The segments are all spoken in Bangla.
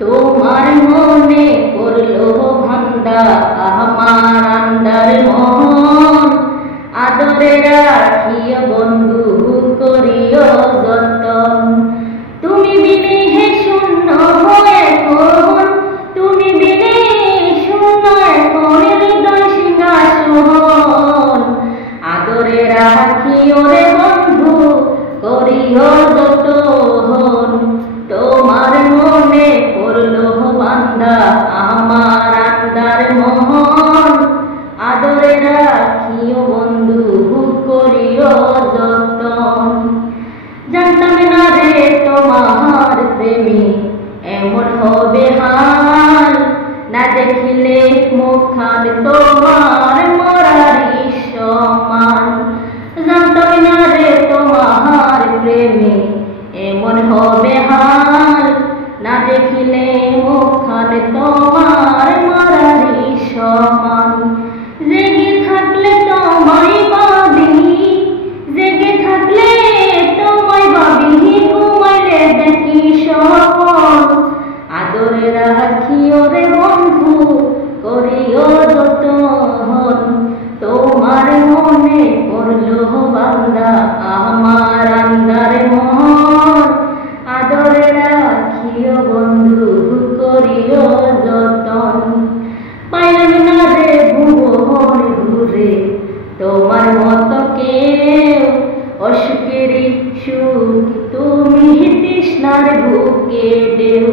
তোমার মনে করলো ভান্দা আমার আন্দার মন, আদরে রাখিও বন্ধু করিও যতন। তুমি বিনে হে শূন্য এখন, তুমি বিনে শূন্য এখন হৃদয় সিংহাসন। আদরে রাখিও রে বন্ধু করিও যতন। তোমার মনে করলো বান্দা আমার আন্দার মন, আদরে রাখিও বন্ধু করিও যতন। জানতাম না রে তোমার প্রেমে এমন হবে হাল, না দেখিলে মুখখান তোমার মরারি সমান। জানতাম না রে তোমার প্রেমে এমন হবে হাল, না দেখিলে মুখখান তোমার মরারি সমান। জেগে থাকলে তোমায় পাবি, জেগে থাকলে তোমায় পাবি, ঘুমাইলে দেখি স্বপন। আদরে রাখিও রে বন্ধু করিও যতন। তোমার মনে পড়লো বান্দা আমার আন্দার মন, আদরে রাখিও বন্ধু করিও যতন। পাইলাম না রে ভুবন ঘুরে তোমার মতো কেউ, অসুখের সুখ তুমি তৃষ্ণার বুকে দেও।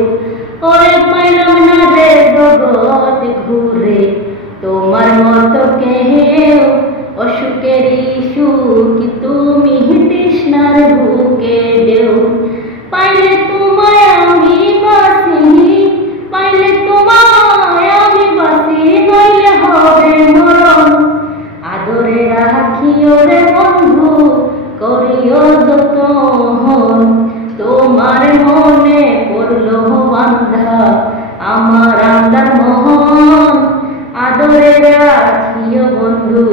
ওরে পাইলাম না রে জগৎ ঘুরে তোমার মতো কেউ, অসুখের সুখ তুমি তৃষ্ণার বুকে দেও। পাইলে তোমায় আমি বাসি, পাইলে তোমায় আমি বাসি, নইলে হবে মরণ। আদরে রাখিও রে বন্ধু করিও যতন। তোমার মনে পড়লো বান্দা আমার আন্দার মন, আদরে রাখিও বন্ধু